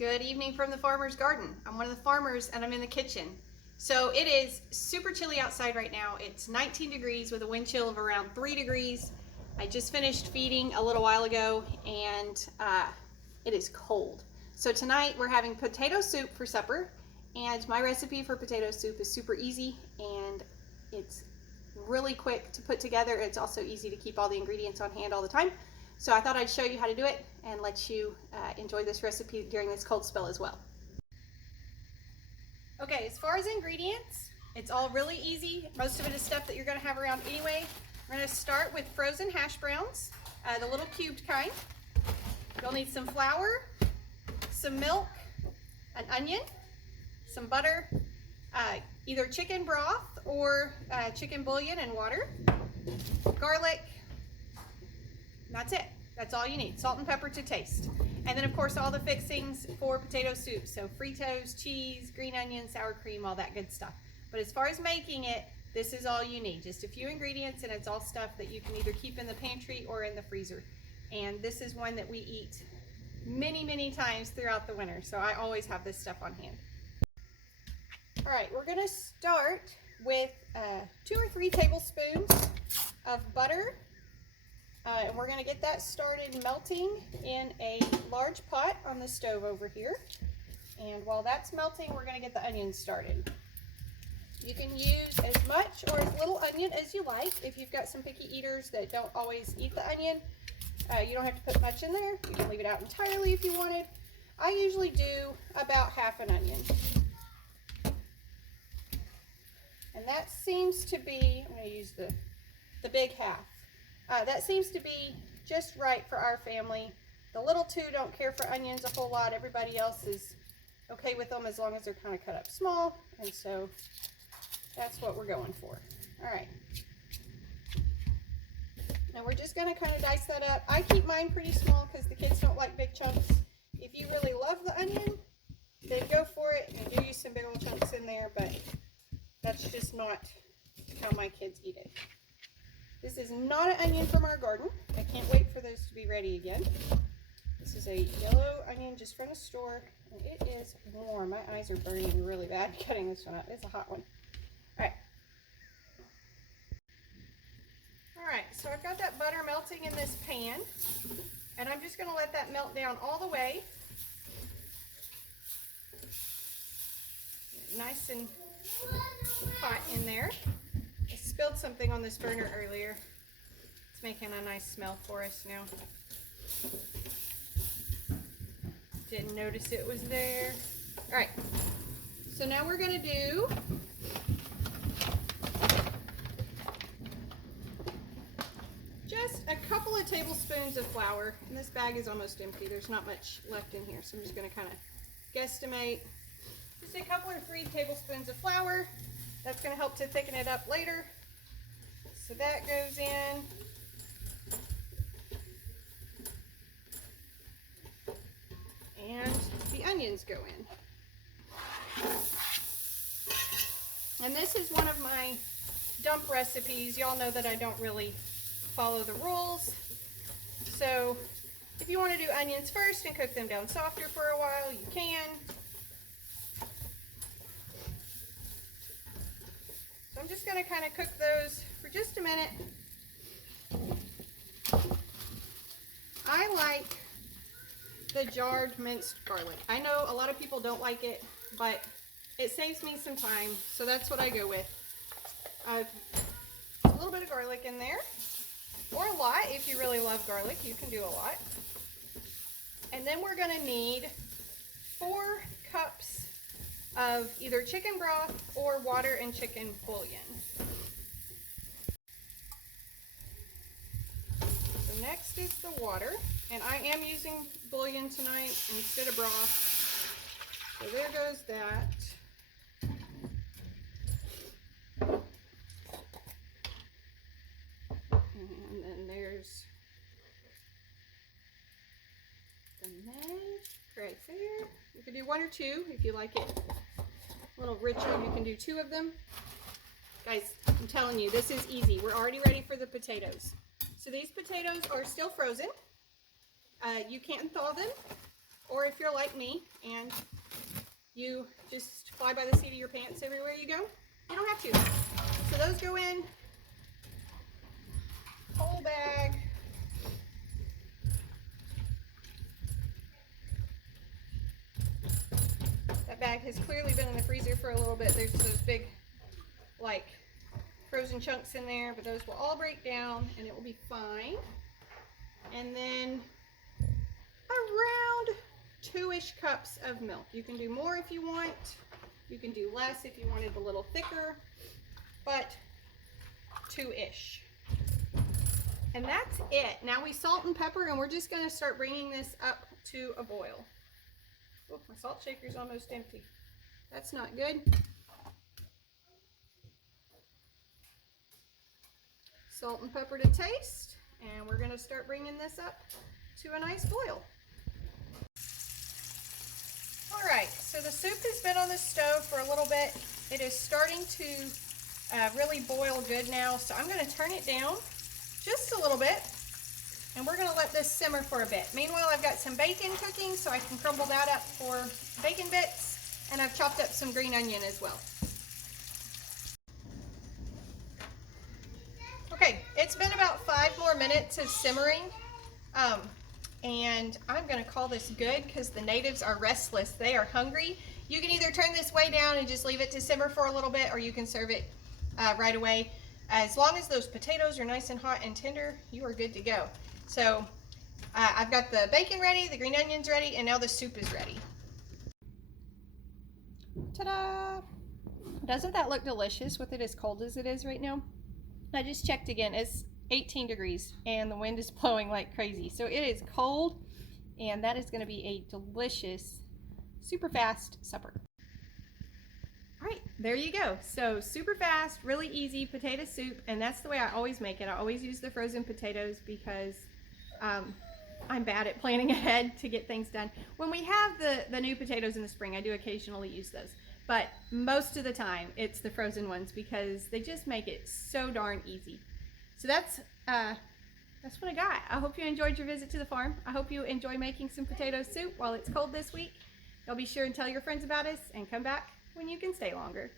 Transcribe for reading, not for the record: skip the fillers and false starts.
Good evening from the farmer's garden. I'm one of the farmers and I'm in the kitchen. So it is super chilly outside right now. It's 19 degrees with a wind chill of around 3 degrees. I just finished feeding a little while ago and it is cold. So tonight we're having potato soup for supper, and my recipe for potato soup is super easy and it's really quick to put together. It's also easy to keep all the ingredients on hand all the time. So I thought I'd show you how to do it and let you enjoy this recipe during this cold spell as well. Okay, as far as ingredients, it's all really easy. Most of it is stuff that you're gonna have around anyway. We're gonna start with frozen hash browns, the little cubed kind. You'll need some flour, some milk, an onion, some butter, either chicken broth or chicken bouillon and water, garlic. That's it. That's all you need. Salt and pepper to taste. And then of course all the fixings for potato soup. So Fritos, cheese, green onion, sour cream, all that good stuff. But as far as making it, this is all you need. Just a few ingredients, and it's all stuff that you can either keep in the pantry or in the freezer. And this is one that we eat many, many times throughout the winter. So I always have this stuff on hand. All right, we're gonna start with 2 or 3 tablespoons of butter. And we're going to get that started melting in a large pot on the stove over here. And while that's melting, we're going to get the onions started. You can use as much or as little onion as you like. If you've got some picky eaters that don't always eat the onion, you don't have to put much in there. You can leave it out entirely if you wanted. I usually do about half an onion. And that seems to be, I'm going to use the big half. That seems to be just right for our family. The little two don't care for onions a whole lot. Everybody else is okay with them as long as they're kind of cut up small. And so that's what we're going for. All right. Now we're just going to kind of dice that up. I keep mine pretty small because the kids don't like big chunks. If you really love the onion, then go for it and do use some big old chunks in there, but that's just not how my kids eat it. This is not an onion from our garden. I can't wait for those to be ready again. This is a yellow onion just from the store, and it is warm. My eyes are burning really bad cutting this one up. It's a hot one. All right. All right, so I've got that butter melting in this pan, and I'm just gonna let that melt down all the way. Nice and hot in there. I spilled something on this burner earlier. It's making a nice smell for us now. Didn't notice it was there. All right, so now we're gonna do just a couple of tablespoons of flour. And this bag is almost empty. There's not much left in here, so I'm just gonna kind of guesstimate. Just a couple or 3 tablespoons of flour. That's gonna help to thicken it up later. So that goes in. And the onions go in. And this is one of my dump recipes. Y'all know that I don't really follow the rules. So if you want to do onions first and cook them down softer for a while, you can. So I'm just going to kind of cook those for just a minute. I like the jarred minced garlic. I know a lot of people don't like it, but it saves me some time, so that's what I go with. A little bit of garlic in there, or a lot. If you really love garlic, you can do a lot. And then we're going to need 4 cups of either chicken broth or water and chicken bouillon. So next is the water, and I am using bouillon tonight instead of broth. So there goes that. And then there's the mash right there. You can do 1 or 2 if you like it a little richer. You can do 2 of them. Guys, I'm telling you, this is easy. We're already ready for the potatoes. So these potatoes are still frozen. You can thaw them, or if you're like me and you just fly by the seat of your pants everywhere you go, you don't have to. So those go in, whole bag. That bag has clearly been in the freezer for a little bit. There's those big, like, frozen chunks in there, but those will all break down and it will be fine. And then around 2-ish cups of milk. You can do more if you want. You can do less if you wanted a little thicker, but 2-ish. And that's it. Now we salt and pepper, and we're just going to start bringing this up to a boil. Oh, my salt shaker's almost empty. That's not good. Salt and pepper to taste, and we're going to start bringing this up to a nice boil. All right, so the soup has been on the stove for a little bit. It is starting to really boil good now, so I'm going to turn it down just a little bit, and we're going to let this simmer for a bit. Meanwhile, I've got some bacon cooking, so I can crumble that up for bacon bits, and I've chopped up some green onion as well. Okay, it's been about 5 more minutes of simmering, and I'm going to call this good because the natives are restless. They are hungry. You can either turn this way down and just leave it to simmer for a little bit, or you can serve it right away. As long as those potatoes are nice and hot and tender, you are good to go. So I've got the bacon ready, the green onions ready, and now the soup is ready. Ta-da! Doesn't that look delicious with it as cold as it is right now? I just checked again. It's 18 degrees and the wind is blowing like crazy. So it is cold, and that is going to be a delicious, super fast supper. All right, there you go. So super fast, really easy potato soup, and that's the way I always make it. I always use the frozen potatoes because I'm bad at planning ahead to get things done. When we have the new potatoes in the spring, I do occasionally use those. But most of the time, it's the frozen ones because they just make it so darn easy. So that's what I got. I hope you enjoyed your visit to the farm. I hope you enjoy making some potato soup while it's cold this week. Y'all be sure and tell your friends about us and come back when you can stay longer.